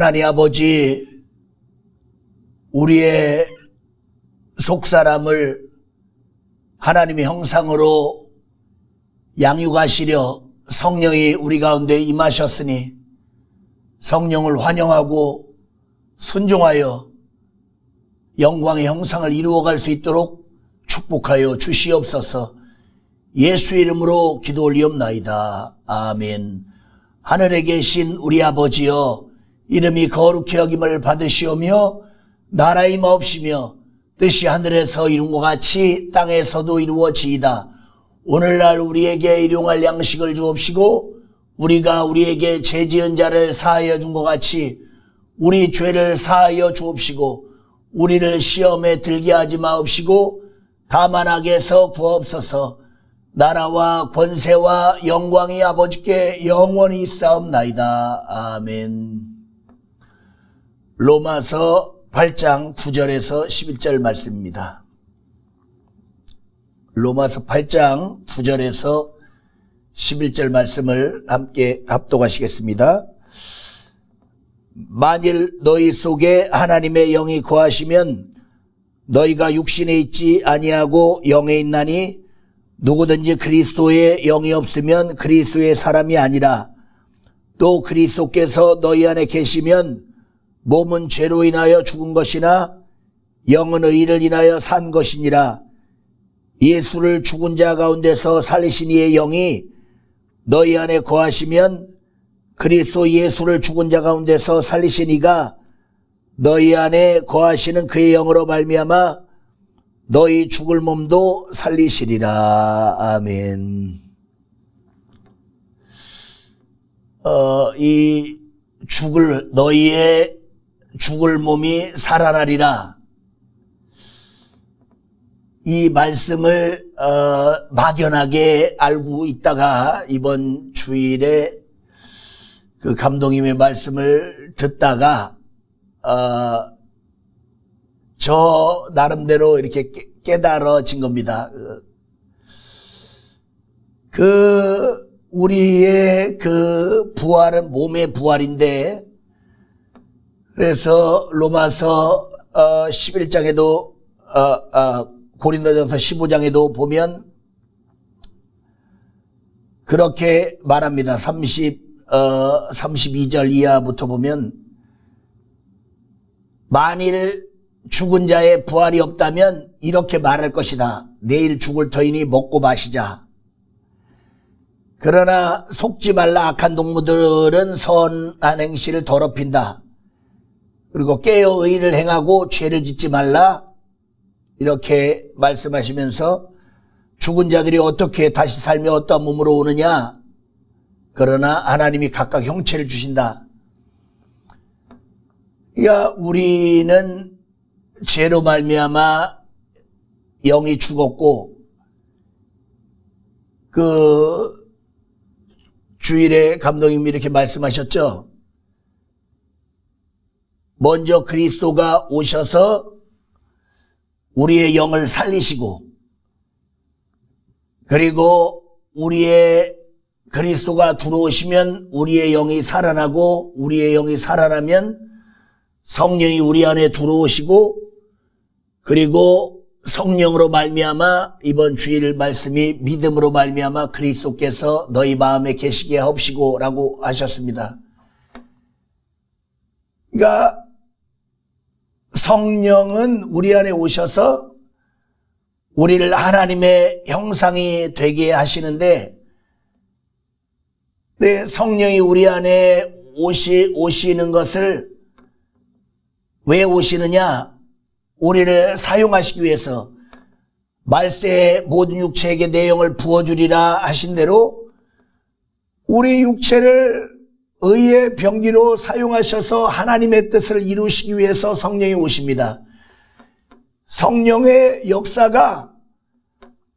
하나님 아버지, 우리의 속사람을 하나님의 형상으로 양육하시려 성령이 우리 가운데 임하셨으니 성령을 환영하고 순종하여 영광의 형상을 이루어갈 수 있도록 축복하여 주시옵소서. 예수 이름으로 기도 올리옵나이다. 아멘. 하늘에 계신 우리 아버지여, 이름이 거룩히 여김을 받으시오며 나라의 마옵시며 뜻이 하늘에서 이룬 것 같이 땅에서도 이루어지이다. 오늘날 우리에게 일용할 양식을 주옵시고 우리가 우리에게 죄지은 자를 사하여 준 것 같이 우리 죄를 사하여 주옵시고 우리를 시험에 들게 하지 마옵시고 다만 악에서 구하옵소서. 나라와 권세와 영광이 아버지께 영원히 있사옵나이다. 아멘. 로마서 8장 9절에서 11절 말씀입니다. 로마서 8장 9절에서 11절 말씀을 함께 합독하시겠습니다. 만일 너희 속에 하나님의 영이 거하시면 너희가 육신에 있지 아니하고 영에 있나니 누구든지 그리스도의 영이 없으면 그리스도의 사람이 아니라 또 그리스도께서 너희 안에 계시면 몸은 죄로 인하여 죽은 것이나 영은 의를 인하여 산 것이니라. 예수를 죽은 자 가운데서 살리신 이의 영이 너희 안에 거하시면 그리스도 예수를 죽은 자 가운데서 살리신 이가 너희 안에 거하시는 그의 영으로 말미암아 너희 죽을 몸도 살리시리라. 아멘. 너희의 죽을 몸이 살아나리라. 이 말씀을 막연하게 알고 있다가 이번 주일에 그 감독님의 말씀을 듣다가 저 나름대로 이렇게 깨달아진 겁니다. 우리의 부활은 몸의 부활인데, 그래서 로마서 11장에도 고린도전서 15장에도 보면 그렇게 말합니다. 32절 이하부터 보면 만일 죽은 자의 부활이 없다면 이렇게 말할 것이다. 내일 죽을 터이니 먹고 마시자. 그러나 속지 말라. 악한 동무들은 선한 행실을 더럽힌다. 그리고 깨어 의를 행하고 죄를 짓지 말라. 이렇게 말씀하시면서 죽은 자들이 어떻게 다시 살며 어떠한 몸으로 오느냐. 그러나 하나님이 각각 형체를 주신다. 그러니까 우리는 죄로 말미암아 영이 죽었고, 주일에 감독님이 이렇게 말씀하셨죠. 먼저 그리스도가 오셔서 우리의 영을 살리시고, 그리고 그리스도가 들어오시면 우리의 영이 살아나고, 우리의 영이 살아나면 성령이 우리 안에 들어오시고, 그리고 성령으로 말미암아 이번 주일 말씀이 믿음으로 말미암아 그리스도께서 너희 마음에 계시게 하옵시고 라고 하셨습니다. 그러니까 성령은 우리 안에 오셔서 우리를 하나님의 형상이 되게 하시는데, 성령이 우리 안에 오시는 것을 왜 오시느냐? 우리를 사용하시기 위해서. 말세에 모든 육체에게 내 영을 부어주리라 하신 대로 우리 육체를 의의 병기로 사용하셔서 하나님의 뜻을 이루시기 위해서 성령이 오십니다. 성령의 역사가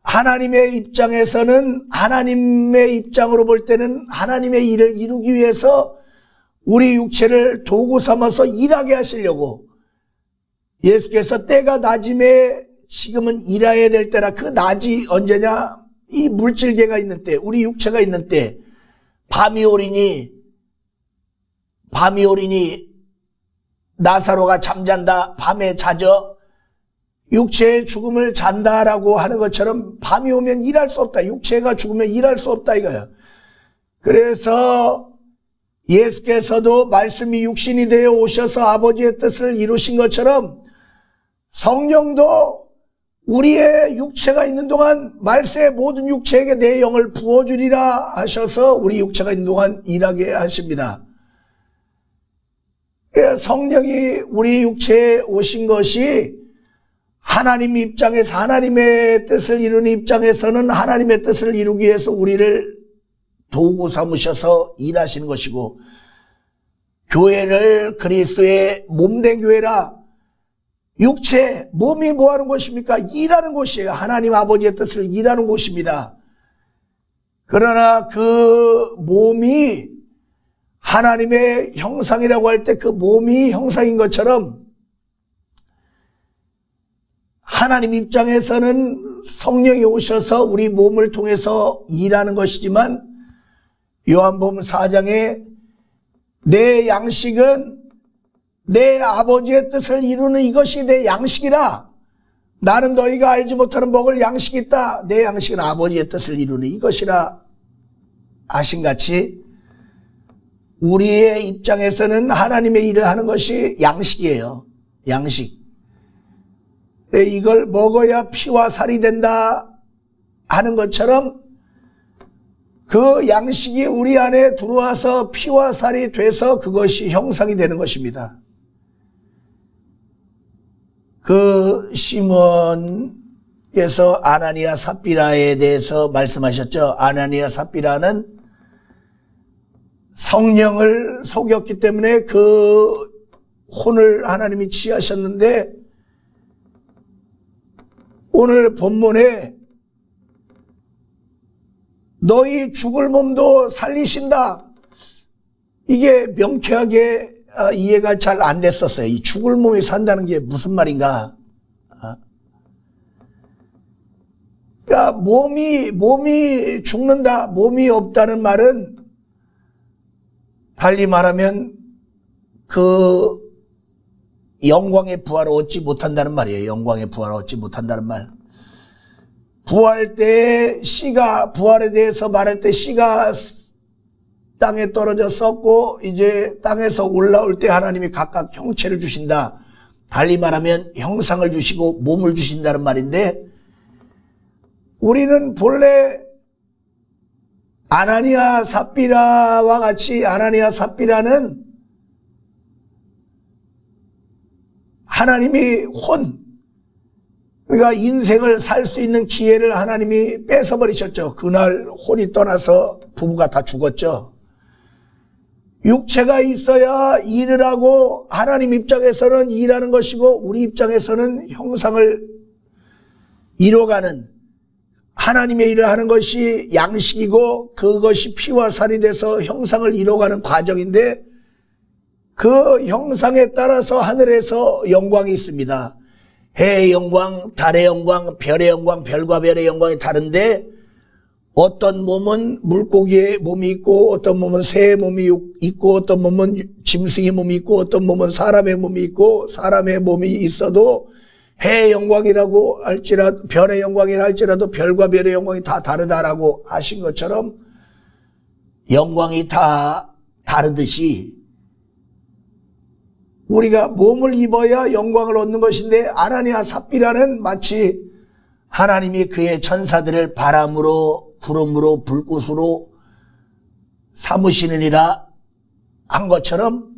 하나님의 입장에서는, 하나님의 입장으로 볼 때는 하나님의 일을 이루기 위해서 우리 육체를 도구 삼아서 일하게 하시려고, 예수께서 때가 낮음에 지금은 일해야 될 때라. 그 낮이 언제냐? 이 물질계가 있는 때, 우리 육체가 있는 때, 밤이 오리니 나사로가 잠잔다, 밤에 자죠. 육체의 죽음을 잔다라고 하는 것처럼 밤이 오면 일할 수 없다. 육체가 죽으면 일할 수 없다 이거예요. 그래서 예수께서도 말씀이 육신이 되어 오셔서 아버지의 뜻을 이루신 것처럼 성령도 우리의 육체가 있는 동안 말세의 모든 육체에게 내 영을 부어주리라 하셔서 우리 육체가 있는 동안 일하게 하십니다. 성령이 우리 육체에 오신 것이 하나님 입장에서 하나님의 뜻을 이루는 입장에서는 하나님의 뜻을 이루기 위해서 우리를 도구 삼으셔서 일하시는 것이고, 교회를 그리스도의 몸된 교회라, 육체, 몸이 뭐 하는 곳입니까? 일하는 곳이에요. 하나님 아버지의 뜻을 일하는 곳입니다. 그러나 그 몸이 하나님의 형상이라고 할 때 그 몸이 형상인 것처럼 하나님 입장에서는 성령이 오셔서 우리 몸을 통해서 일하는 것이지만, 요한복음 4장에 내 양식은 내 아버지의 뜻을 이루는 이것이 내 양식이라, 나는 너희가 알지 못하는 먹을 양식이 있다. 내 양식은 아버지의 뜻을 이루는 이것이라 하신같이 우리의 입장에서는 하나님의 일을 하는 것이 양식이에요. 양식. 이걸 먹어야 피와 살이 된다 하는 것처럼 그 양식이 우리 안에 들어와서 피와 살이 돼서 그것이 형상이 되는 것입니다. 그 시몬께서 아나니아 삽비라에 대해서 말씀하셨죠. 아나니아 삽비라는 성령을 속였기 때문에 그 혼을 하나님이 취하셨는데, 오늘 본문에 너희 죽을 몸도 살리신다, 이게 명쾌하게 이해가 잘 안 됐었어요. 이 죽을 몸이 산다는 게 무슨 말인가? 그러니까 몸이 죽는다, 몸이 없다는 말은 달리 말하면 그 영광의 부활을 얻지 못한다는 말이에요. 영광의 부활을 얻지 못한다는 말. 부활 때 씨가, 부활에 대해서 말할 때 씨가 땅에 떨어져 썩고 이제 땅에서 올라올 때 하나님이 각각 형체를 주신다. 달리 말하면 형상을 주시고 몸을 주신다는 말인데, 우리는 본래 아나니아 삽비라와 같이 아나니아 삽비라는 하나님이 그러니까 인생을 살 수 있는 기회를 하나님이 뺏어버리셨죠. 그날 혼이 떠나서 부부가 다 죽었죠. 육체가 있어야 일을 하고 하나님 입장에서는 일하는 것이고 우리 입장에서는 형상을 이뤄가는 하나님의 일을 하는 것이 양식이고 그것이 피와 살이 돼서 형상을 이뤄가는 과정인데, 그 형상에 따라서 하늘에서 영광이 있습니다. 해의 영광, 달의 영광, 별의 영광, 별과 별의 영광이 다른데, 어떤 몸은 물고기의 몸이 있고 어떤 몸은 새의 몸이 있고 어떤 몸은 짐승의 몸이 있고 어떤 몸은 사람의 몸이 있고, 사람의 몸이 있어도 해의 영광이라고 할지라도 별의 영광이라 할지라도 별과 별의 영광이 다 다르다라고 하신 것처럼 영광이 다 다르듯이 우리가 몸을 입어야 영광을 얻는 것인데, 아나니아 삽비라는 마치 하나님이 그의 천사들을 바람으로 구름으로 불꽃으로 삼으시느니라 한 것처럼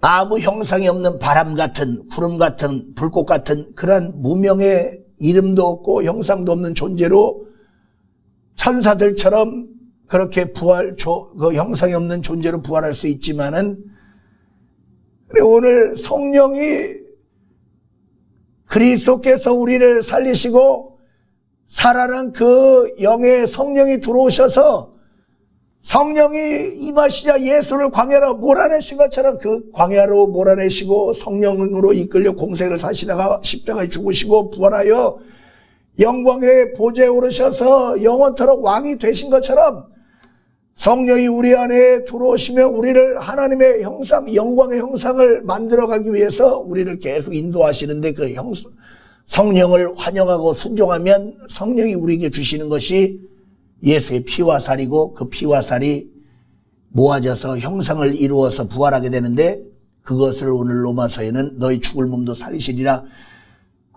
아무 형상이 없는 바람 같은, 구름 같은, 불꽃 같은 그런 무명의 이름도 없고 형상도 없는 존재로 천사들처럼 그렇게 그 형상이 없는 존재로 부활할 수 있지만은, 오늘 성령이 그리스도께서 우리를 살리시고 살아난 그 영의 성령이 들어오셔서 성령이 임하시자 예수를 광야로 몰아내신 것처럼 그 광야로 몰아내시고 성령으로 이끌려 공생을 사시다가 십자가에 죽으시고 부활하여 영광의 보좌에 오르셔서 영원토록 왕이 되신 것처럼 성령이 우리 안에 들어오시면 우리를 하나님의 형상, 영광의 형상을 만들어가기 위해서 우리를 계속 인도하시는데 그 성령을 환영하고 순종하면 성령이 우리에게 주시는 것이 예수의 피와 살이고 그 피와 살이 모아져서 형상을 이루어서 부활하게 되는데 그것을 오늘 로마서에는 너희 죽을 몸도 살리시리라.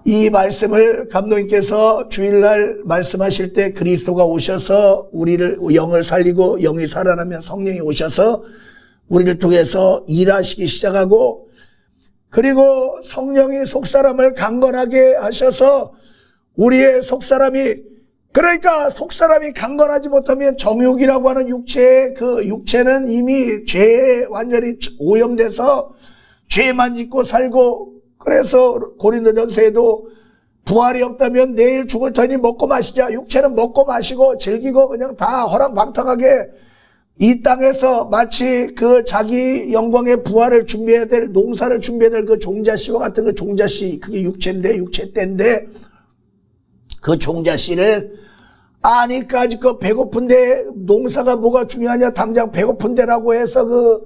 이 말씀을 감독님께서 주일날 말씀하실 때 그리스도가 오셔서 우리를 영을 살리고 영이 살아나면 성령이 오셔서 우리를 통해서 일하시기 시작하고 그리고 성령이 속사람을 강건하게 하셔서 우리의 속사람이 그러니까 속사람이 강건하지 못하면 정욕이라고 하는 육체의 그 육체는 이미 죄에 완전히 오염돼서 죄만 짓고 살고 그래서 고린도전서에도 부활이 없다면 내일 죽을 터니 먹고 마시자. 육체는 먹고 마시고 즐기고 그냥 다 허랑방탕하게 이 땅에서 마치 그 자기 영광의 부활을 준비해야 될 농사를 준비해야 될 그 종자씨와 같은 그 종자씨 그게 육체인데 육체 때인데 그 종자씨를 아니까지 그 배고픈데 농사가 뭐가 중요하냐 당장 배고픈데라고 해서 그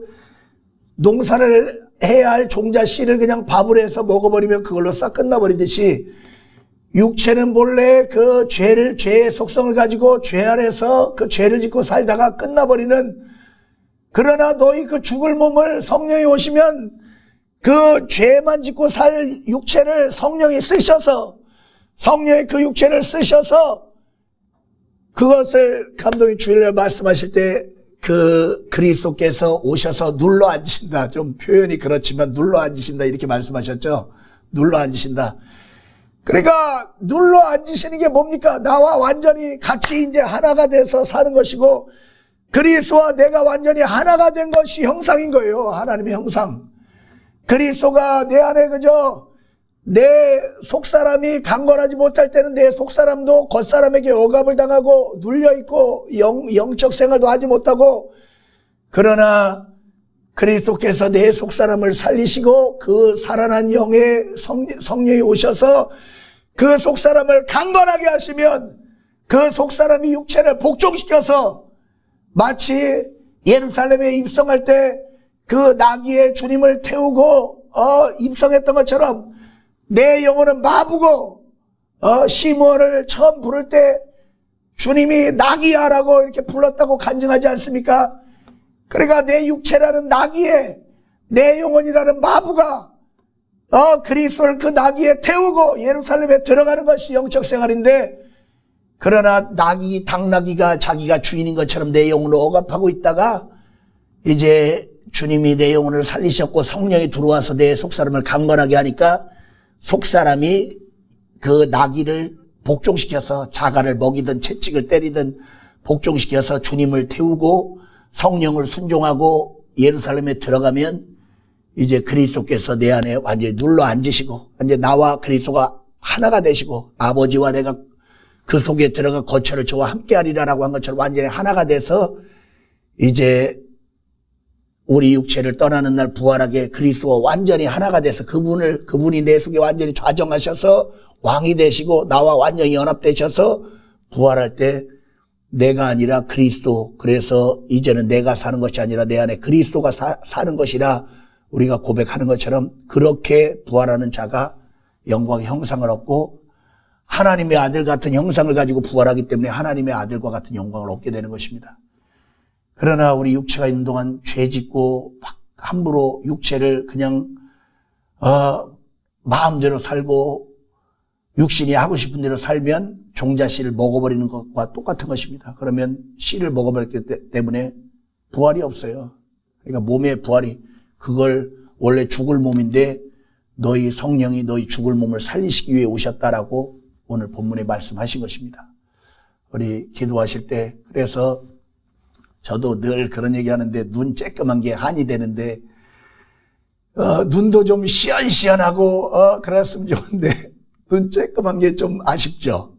농사를 해야 할 종자씨를 그냥 밥을 해서 먹어버리면 그걸로 싹 끝나버리듯이 육체는 본래 그 죄의 속성을 가지고 죄 아래서 그 죄를 짓고 살다가 끝나버리는 그러나 너희 그 죽을 몸을 성령이 오시면 그 죄만 짓고 살 육체를 성령이 쓰셔서 성령이 그 육체를 쓰셔서 그것을 감독이 주일날 말씀하실 때 그 그리스도께서 오셔서 눌러 앉으신다. 좀 표현이 그렇지만 눌러 앉으신다 이렇게 말씀하셨죠. 눌러 앉으신다. 그러니까 눌러 앉으시는 게 뭡니까? 나와 완전히 같이 이제 하나가 돼서 사는 것이고 그리스도와 내가 완전히 하나가 된 것이 형상인 거예요. 하나님의 형상. 그리스도가 내 안에 그저 내 속사람이 강건하지 못할 때는 내 속사람도 겉사람에게 억압을 당하고 눌려있고 영적 생활도 하지 못하고 그러나 그리스도께서 내 속사람을 살리시고 그 살아난 영의 성령이 오셔서 그 속사람을 강건하게 하시면 그 속사람이 육체를 복종시켜서 마치 예루살렘에 입성할 때 그 나귀에 주님을 태우고 입성했던 것처럼 내 영혼은 마부고 시므온을 처음 부를 때 주님이 나귀야라고 이렇게 불렀다고 간증하지 않습니까? 그러니까 내 육체라는 나귀에 내 영혼이라는 마부가 그리스도를 그 나귀에 태우고 예루살렘에 들어가는 것이 영적 생활인데 그러나 당나귀가 자기가 주인인 것처럼 내 영혼을 억압하고 있다가 이제 주님이 내 영혼을 살리셨고 성령이 들어와서 내 속사람을 강건하게 하니까 속사람이 그 나귀를 복종시켜서 자갈을 먹이든 채찍을 때리든 복종시켜서 주님을 태우고 성령을 순종하고 예루살렘에 들어가면 이제 그리스도께서 내 안에 완전히 눌러 앉으시고 이제 나와 그리스도가 하나가 되시고 아버지와 내가 그 속에 들어가 거처를 저와 함께 하리라라고 한 것처럼 완전히 하나가 돼서 이제 우리 육체를 떠나는 날 부활하게 그리스도와 완전히 하나가 돼서 그분이 내 속에 완전히 좌정하셔서 왕이 되시고 나와 완전히 연합되셔서 부활할 때 내가 아니라 그리스도 그래서 이제는 내가 사는 것이 아니라 내 안에 그리스도가 사는 것이라 우리가 고백하는 것처럼 그렇게 부활하는 자가 영광의 형상을 얻고 하나님의 아들 같은 형상을 가지고 부활하기 때문에 하나님의 아들과 같은 영광을 얻게 되는 것입니다. 그러나 우리 육체가 있는 동안 죄 짓고 함부로 육체를 그냥 마음대로 살고 육신이 하고 싶은 대로 살면 종자씨를 먹어버리는 것과 똑같은 것입니다. 그러면 씨를 먹어버렸기 때문에 부활이 없어요. 그러니까 몸의 부활이 그걸 원래 죽을 몸인데 너희 성령이 너희 죽을 몸을 살리시기 위해 오셨다라고 오늘 본문에 말씀하신 것입니다. 우리 기도하실 때 그래서 저도 늘 그런 얘기하는데 눈 쬐끄만 게 한이 되는데 눈도 좀 시원시원하고 그랬으면 좋은데 눈 쬐끄만 게 좀 아쉽죠.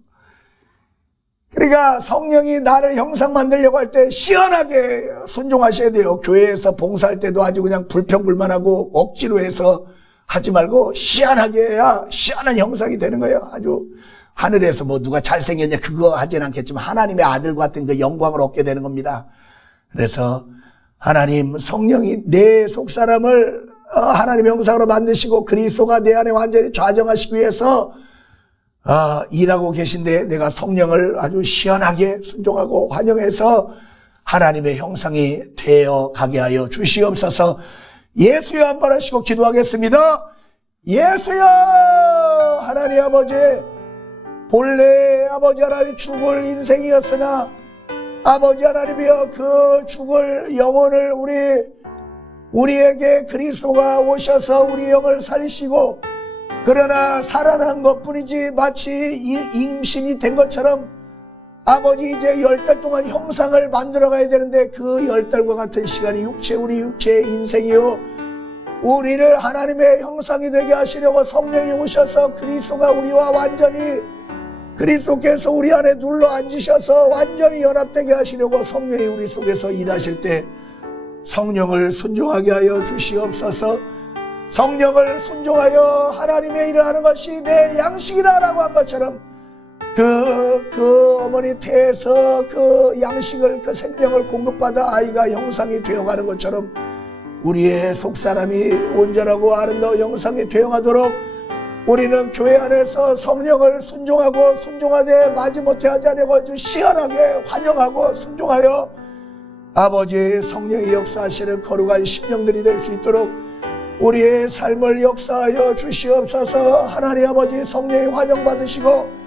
그러니까 성령이 나를 형상 만들려고 할 때 시원하게 순종하셔야 돼요. 교회에서 봉사할 때도 아주 그냥 불평불만하고 억지로 해서 하지 말고 시원하게 해야 시원한 형상이 되는 거예요. 아주 하늘에서 뭐 누가 잘생겼냐 그거 하진 않겠지만 하나님의 아들 같은 그 영광을 얻게 되는 겁니다. 그래서 하나님 성령이 내 속사람을 하나님의 형상으로 만드시고 그리스도가 내 안에 완전히 좌정하시기 위해서 일하고 계신데 내가 성령을 아주 시원하게 순종하고 환영해서 하나님의 형상이 되어 가게 하여 주시옵소서. 예수여 한번 하시고 기도하겠습니다. 예수여 하나님 아버지, 본래 아버지 하나님 죽을 인생이었으나 아버지 하나님이여 그 죽을 영혼을 우리에게 그리스도가 오셔서 우리 영을 살리시고 그러나 살아난 것뿐이지 마치 임신이 된 것처럼 아버지 이제 10달 동안 형상을 만들어 가야 되는데 그 10달과 같은 시간이 우리 육체의 인생이요 우리를 하나님의 형상이 되게 하시려고 성령이 오셔서 그리스도가 우리와 완전히 그리스도께서 우리 안에 눌러 앉으셔서 완전히 연합되게 하시려고 성령이 우리 속에서 일하실 때 성령을 순종하게 하여 주시옵소서. 성령을 순종하여 하나님의 일을 하는 것이 내 양식이라고 한 것처럼 그 어머니 태에서 그 양식을 그 생명을 공급받아 아이가 형상이 되어가는 것처럼 우리의 속사람이 온전하고 아름다운 형상이 되어가도록 우리는 교회 안에서 성령을 순종하고 순종하되 마지못해 하지 않으려고 아주 시원하게 환영하고 순종하여 아버지 성령의 역사하시는 거룩한 심령들이 될 수 있도록 우리의 삶을 역사하여 주시옵소서. 하나님 아버지 성령의 환영받으시고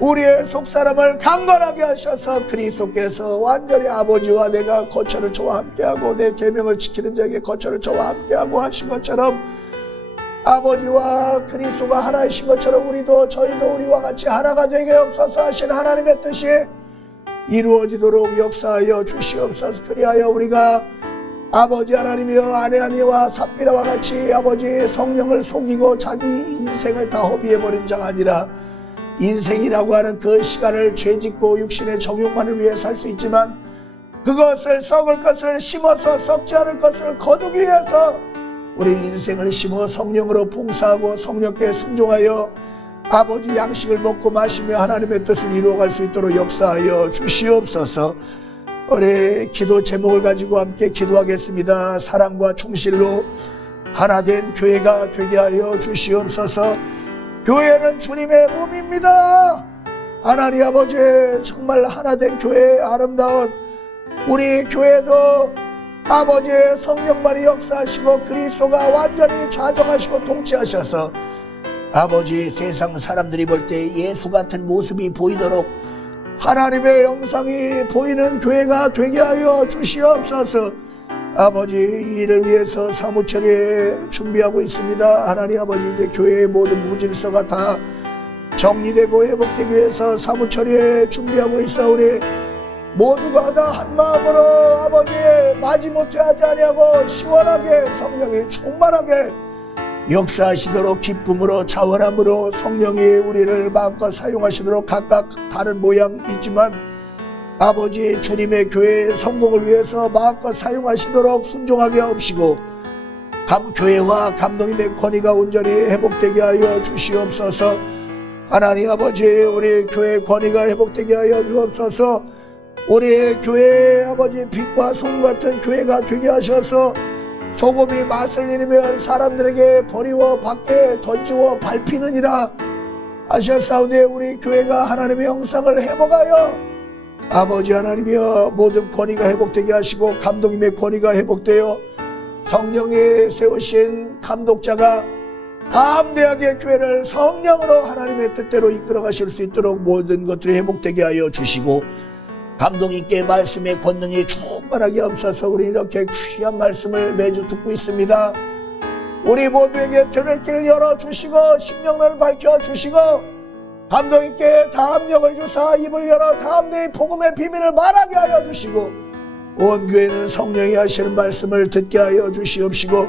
우리의 속사람을 강건하게 하셔서 그리스도께서 완전히 아버지와 내가 거처를 저와 함께하고 내 계명을 지키는 자에게 거처를 저와 함께하고 하신 것처럼 아버지와 그리스도가 하나이신 것처럼 저희도 우리와 같이 하나가 되게 없어서 하신 하나님의 뜻이 이루어지도록 역사하여 주시옵소서. 그리하여 우리가 아버지 하나님이여 아내와 삽비라와 같이 아버지 성령을 속이고 자기 인생을 다 허비해버린 자가 아니라 인생이라고 하는 그 시간을 죄짓고 육신의 정욕만을 위해 살 수 있지만 그것을 썩을 것을 심어서 썩지 않을 것을 거두기 위해서 우리 인생을 심어 성령으로 풍성하고 성령께 순종하여 아버지 양식을 먹고 마시며 하나님의 뜻을 이루어갈 수 있도록 역사하여 주시옵소서. 우리 기도 제목을 가지고 함께 기도하겠습니다. 사랑과 충실로 하나된 교회가 되게 하여 주시옵소서. 교회는 주님의 몸입니다. 하나님 아버지 정말 하나된 교회 아름다운 우리 교회도 아버지의 성령만이 역사하시고 그리스도가 완전히 좌정하시고 통치하셔서 아버지 세상 사람들이 볼 때 예수 같은 모습이 보이도록 하나님의 영상이 보이는 교회가 되게 하여 주시옵소서. 아버지 이 일을 위해서 사무처리에 준비하고 있습니다. 하나님 아버지 이제 교회의 모든 무질서가 다 정리되고 회복되기 위해서 사무처리에 준비하고 있사오니 모두가 다 한마음으로 아버지 마지못해 하지 아니하고 시원하게 성령이 충만하게 역사하시도록 기쁨으로 자원함으로 성령이 우리를 마음껏 사용하시도록 각각 다른 모양이지만 아버지 주님의 교회의 성공을 위해서 마음껏 사용하시도록 순종하게 하옵시고 교회와 감독님의 권위가 온전히 회복되게 하여 주시옵소서. 하나님 아버지 우리 교회의 권위가 회복되게 하여 주옵소서. 우리 교회의 아버지 빛과 소금 같은 교회가 되게 하셔서 소금이 맛을 잃으면 사람들에게 버리워 밖에 던지워 밟히느니라 하셨사오니 우리 교회가 하나님의 형상을 회복하여 아버지 하나님이여 모든 권위가 회복되게 하시고 감독님의 권위가 회복되어 성령이 세우신 감독자가 담대하게 교회를 성령으로 하나님의 뜻대로 이끌어 가실 수 있도록 모든 것들이 회복되게 하여 주시고 감독님께 말씀의 권능이 충만하게 없어서 우리 이렇게 귀한 말씀을 매주 듣고 있습니다. 우리 모두에게 들을 길을 열어주시고 심령을 밝혀주시고 감독님께 다음력을 주사 입을 열어 다음내의 복음의 비밀을 말하게 하여 주시고 온 교회는 성령이 하시는 말씀을 듣게 하여 주시옵시고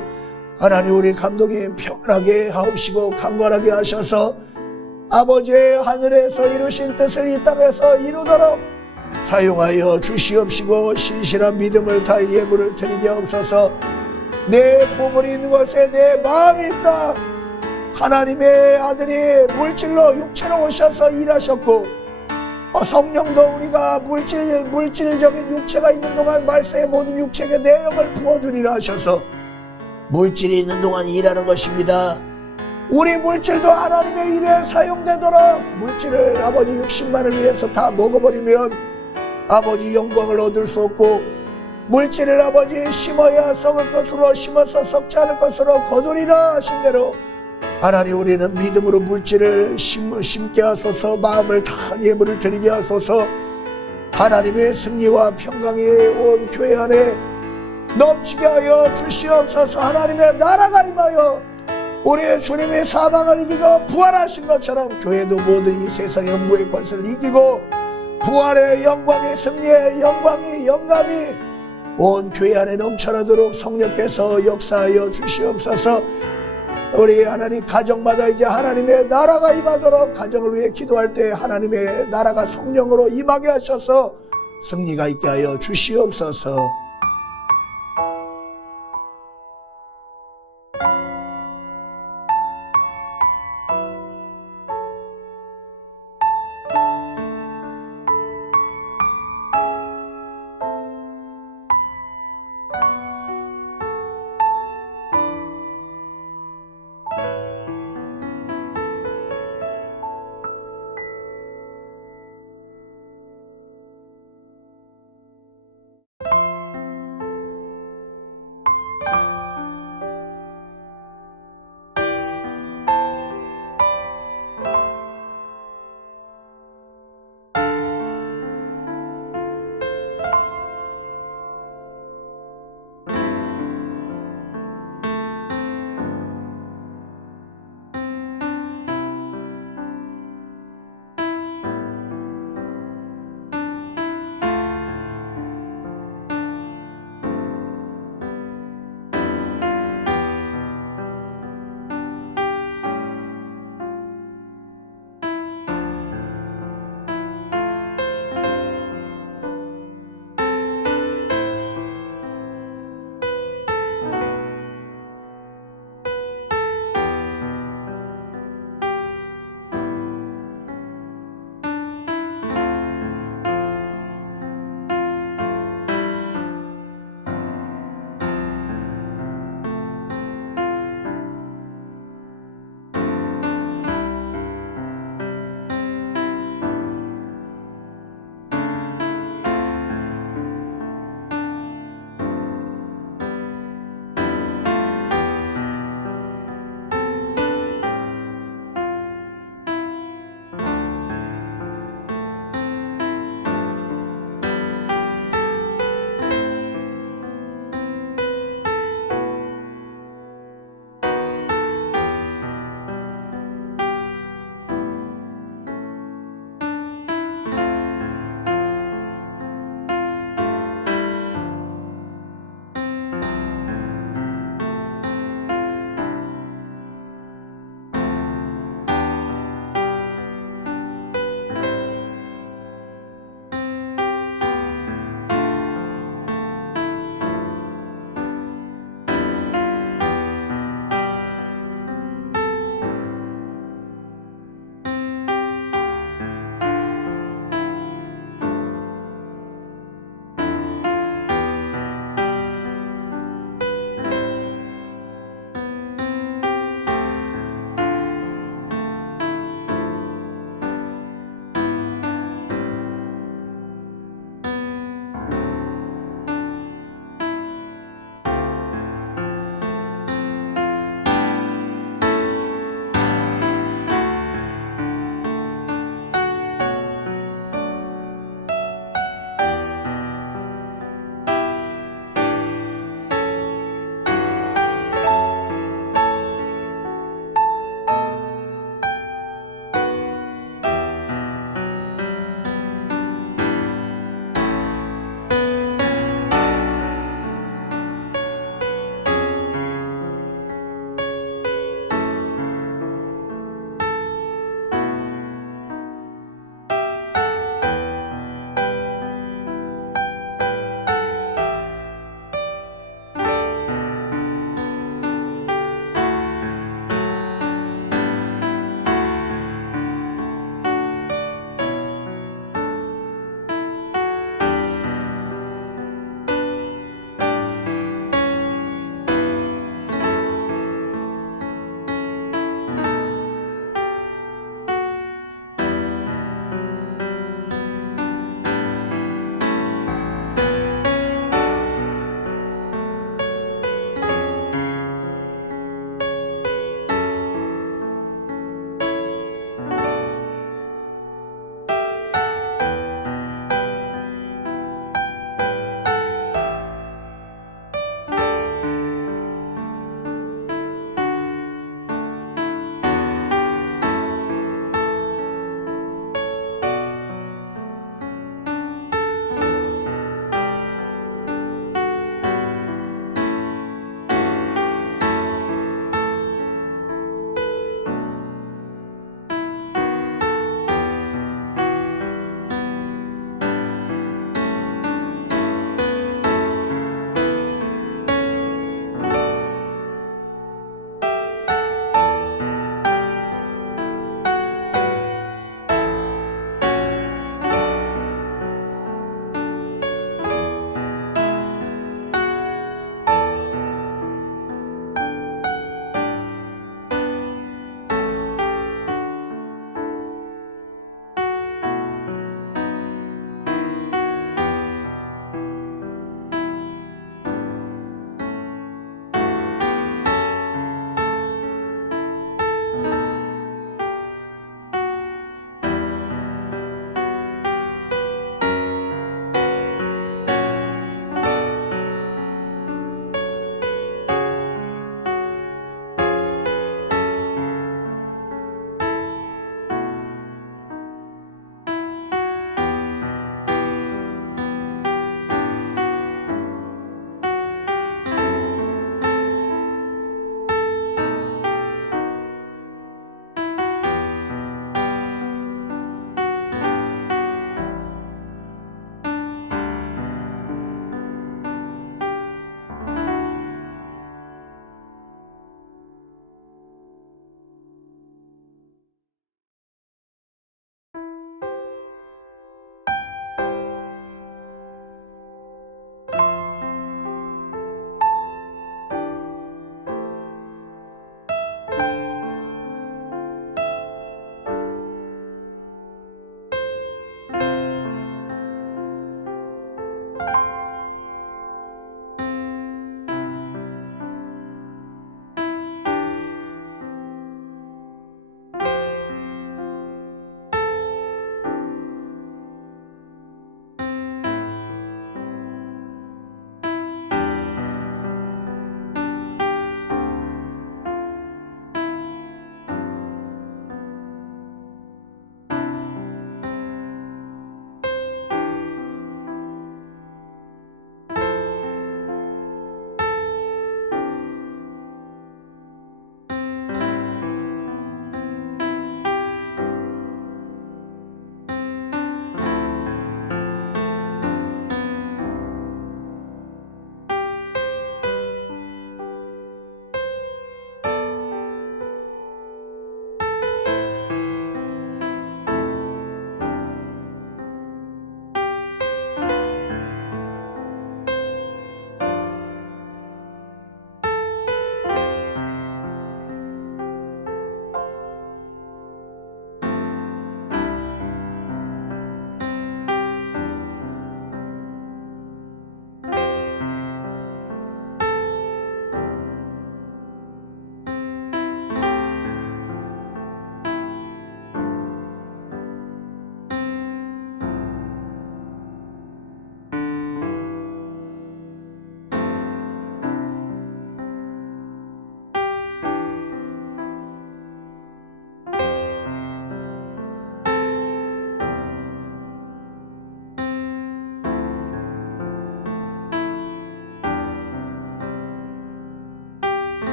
하나님 우리 감독님 평안하게 하옵시고 강건하게 하셔서 아버지의 하늘에서 이루신 뜻을 이 땅에서 이루도록 사용하여 주시옵시고 신실한 믿음을 다 예물을 드리게 하옵소서. 내 보물이 있는 곳에 내 마음이 있다. 하나님의 아들이 물질로 육체로 오셔서 일하셨고 성령도 우리가 물질적인 육체가 있는 동안 말세의 모든 육체에게 내 영을 부어주리라 하셔서 물질이 있는 동안 일하는 것입니다. 우리 물질도 하나님의 일에 사용되도록 물질을 아버지 육신만을 위해서 다 먹어버리면 아버지 영광을 얻을 수 없고 물질을 아버지 심어야 썩을 것으로 심어서 썩지 않을 것으로 거두리라 하신 대로 하나님 우리는 믿음으로 물질을 심게 하소서 마음을 다 예물을 드리게 하소서 하나님의 승리와 평강이 온 교회 안에 넘치게 하여 주시옵소서 하나님의 나라가 임하여 우리의 주님의 사망을 이기고 부활하신 것처럼 교회도 모든 이 세상의 음부의 권세를 이기고 부활의 영광의 승리의 영감이 온 교회 안에 넘쳐나도록 성령께서 역사하여 주시옵소서 우리 하나님 가정마다 이제 하나님의 나라가 임하도록 가정을 위해 기도할 때 하나님의 나라가 성령으로 임하게 하셔서 승리가 있게 하여 주시옵소서.